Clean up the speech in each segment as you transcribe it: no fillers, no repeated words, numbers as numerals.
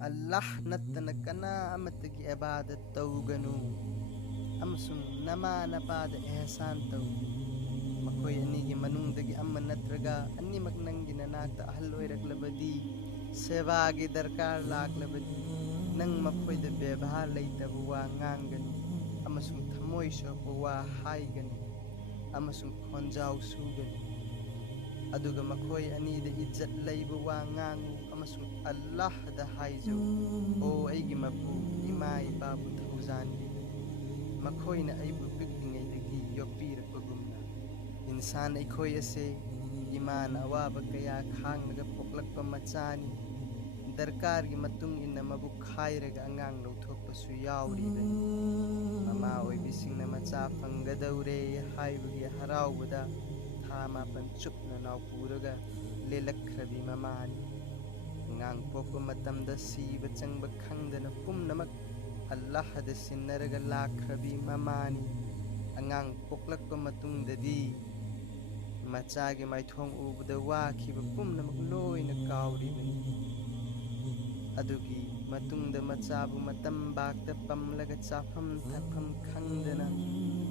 Allah nattana kana amatagi ibadat tawganu amasung nama napada ihsan taw makoy anigi manungdagi amma natraga animak nanggi nanakta ahal oiraklabadi sevagi darkar laklabadi nang makoyda bebhar leitaba wa nganganu amasung thamoy sokpa wa haiganu amasung khonjaw suganu aduga makoy anida izzat leiba wa ngangu amasung Allah da haijau o aigi mapu ima ipabu thawzanbi makoyna aibu piklingaidaги yokpirakpagumna insan aikhoy ase imana awaba kaya khangnaga poklakpa machani darkargi matung inna mabuk khairaga angang lawthokpasu yawribani mama oibisingna macha phangadaure haibagi haraubada tha mapan chupna nawpuraga lelakkhrabi mamani ngang pokpa matamda siba changba khangdana pumnamak Allah da sinnaraga lakhrabi mamani angang poklakpa matungdadi machagi maithong ubada wakhiba pumnamak loina kawribani adugi matungda machabu matam bakta pamlaga chafam thapam khangdana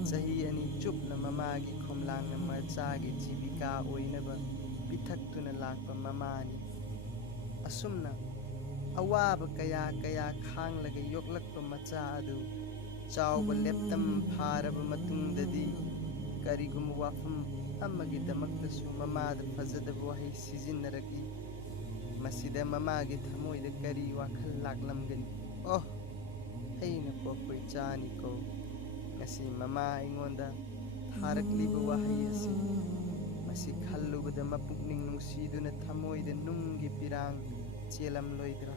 chahi ani chupna mamagi khomlangna machagi jibika oinaba pithaktuna lakpa mamani asumna awaba kaya kaya khanglaga yoklakpa macha adu chawba leptam pharaba matungdadi karigum wafam amagi damaktasu mamada fazadaba wahi sizinaragi masida mamagi thamoida kari wakhal laklamgani oh aina pokoi chani ko ngasi mama ingonda tharakliba wahi asi masi khallubada mapukning nungsiduna thamoida nunggi pirang chelam loidra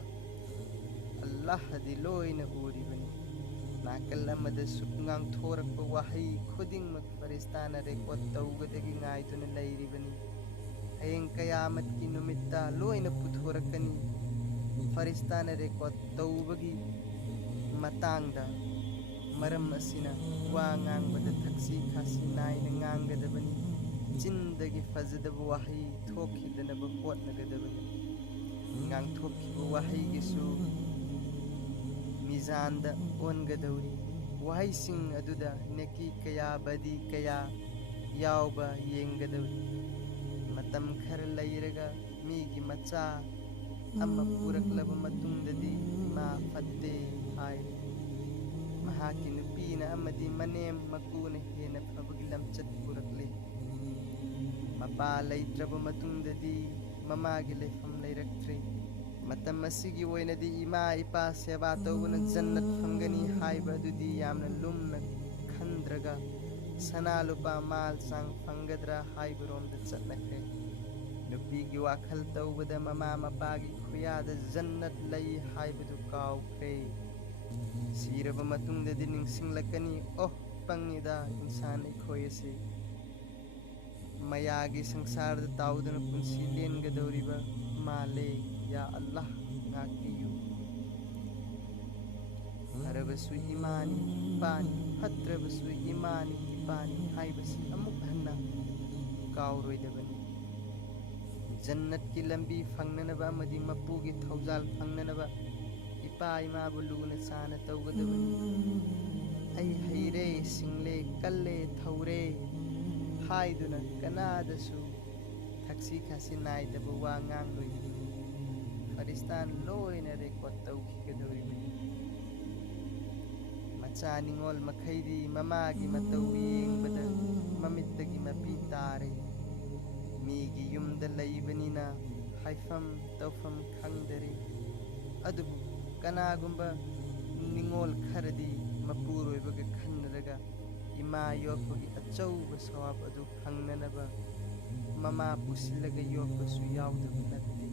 Allah di loina uribani nakal amada sukngang thorakpa wahi khuding mak faristana rekod tawgadagi ngaiduna lairibani hayeng kayamat ki numitta loina puthorakani faristana rekod tawbagi matangda maram asina wa ngangbada thaksi khasi naina nganggadabani chindagi fazadaba wahi thokhidanaba hotnagadabani ngang thokhiba wahigisu mizanda ongadawri wahising aduda neki kaya badi kaya yawba yenggadawri matam khara lairaga migi macha amma puraklaba matungdadi ma fatte haire mahaki nupina amadi manem makuna hena phabagi lamchat purakle mapa laitraba matungdadi mamagi leifam lairaktre matam asigi oinadi ima ipa seba tawbana jannat famgani haiba adudi yamna lumna khandraga sanalupa mal sang fangadra haibromda chatnakre nupigi wakhal tawbada mama mapagi khuyada jannat lai haibadu kawkre siraba matungdadi ningsinglakani oh pangida insan ikhoyase mayagi sangsarda tawdana punsi lengadawriba male ya Allah ngakiyu harabasu imani pani hatrabasu imani pani haibasi amuk hanna kawroidabani jannat ki lambi fangnanaba amadi mapugi thawjal fangnanaba ipa imabu lugna sana tawgadabani ai haire single kalle thawre haiduna kanadasu thaksi khasi naidaba wa ngangloi faristan loina rekod tawkhigadauribani macha ningol makhaidi mamagi matau yengbada mamittagi mapi tare migi yumda laibanina haifam tawfam khangdare adubu kanagumba ningol kharadi mapuroibaga khanraga ima yokpagi achauba sawab adu khangnanaba mama pusilaga yokpasu yawdaba natte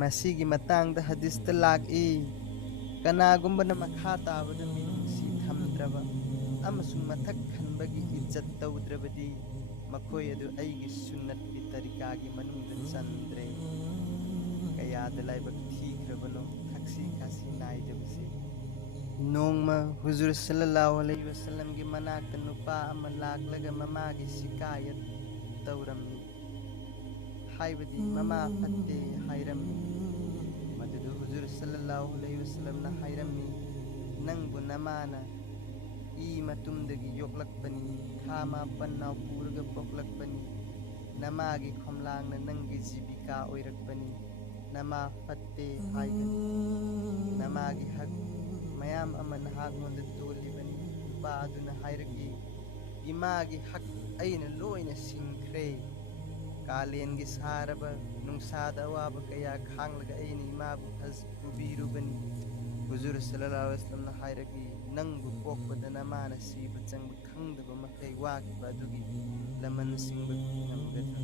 masigi matangda hadista laki kanagumba na makha tabada minungsi thamdraba amasung mathak khanbagi izzat tawdrabadi makoy adu aigi sunnat bi tarikagi manungda chandre kayada laibak thikrabano thaksi khasi naidabasi nongma huzur sallallahu alaihi wasallam gi manakta nupa ama laklaga mamagi sikayat tawramni haibadi mama fatte hairamni madudu huzur sallallahu ꯁꯜꯂꯜꯂꯥꯍꯨ ꯑꯂꯩꯍꯤ ꯋꯁꯜꯂꯝꯅ ꯍꯥꯏꯔꯝꯃꯤ, ꯅꯪꯕꯨ ꯅꯃꯥꯅ E ꯃꯇꯨꯝꯗꯒꯤ ꯌꯣꯛꯂꯛꯄꯅꯤ, ꯊꯥ 9 ꯄꯨꯔꯒ ꯄꯣꯛꯂꯛꯄꯅꯤ, ꯅꯃꯥꯒꯤ ꯈꯣꯝꯂꯥꯡꯅ ꯅꯪꯒꯤ ꯖꯤꯕꯤꯀꯥ ꯑꯣꯏꯔꯛꯄꯅꯤ, ꯅꯃꯥ ꯐꯠꯇꯦ ꯍꯥꯏꯒꯅꯨ, ꯅꯃꯥꯒꯤ ꯍꯛ ꯃꯌꯥꯝ ꯑꯃ ꯅꯍꯥꯛꯉꯣꯟꯗ ꯇꯣꯜꯂꯤꯕꯅꯤ꯫ ꯅꯨꯄꯥ ꯑꯗꯨꯅ ꯍꯥꯏꯔꯛꯏ, ꯏꯃꯥꯒꯤ ꯍꯛ ꯑꯩꯅ ꯂꯣꯏꯅ ꯁꯤꯡꯈ꯭ꯔꯦ, ꯀꯥꯂꯦꯟꯒꯤ ꯁꯥꯔꯕ ꯅꯨꯡꯁꯥꯗ ꯑꯋꯥꯕ ꯀꯌꯥ ꯈꯥꯡꯂꯒ ꯑꯩꯅ ꯏꯃꯥꯕꯨ ꯄꯨꯕꯤꯔꯨꯕꯅꯤ꯫ ꯍꯨꯖꯨꯔ ꯁꯜꯂꯜꯂꯥꯍꯨ ꯑꯂꯩꯍꯤ ꯋꯁꯜꯂꯝꯅ ꯍꯥꯏꯔꯛꯏ, ꯅꯪꯕꯨ ꯄꯣꯛꯄꯗ ꯅꯃꯥꯅ ꯁꯤꯕ ꯆꯪꯕ ꯈꯪꯗꯕ ꯃꯈꯩ ꯋꯥꯈꯤꯕ ꯑꯗꯨꯒꯤ ꯂꯃꯟ ꯁꯤꯡꯕ ꯉꯝꯒꯗ꯭ꯔꯥ?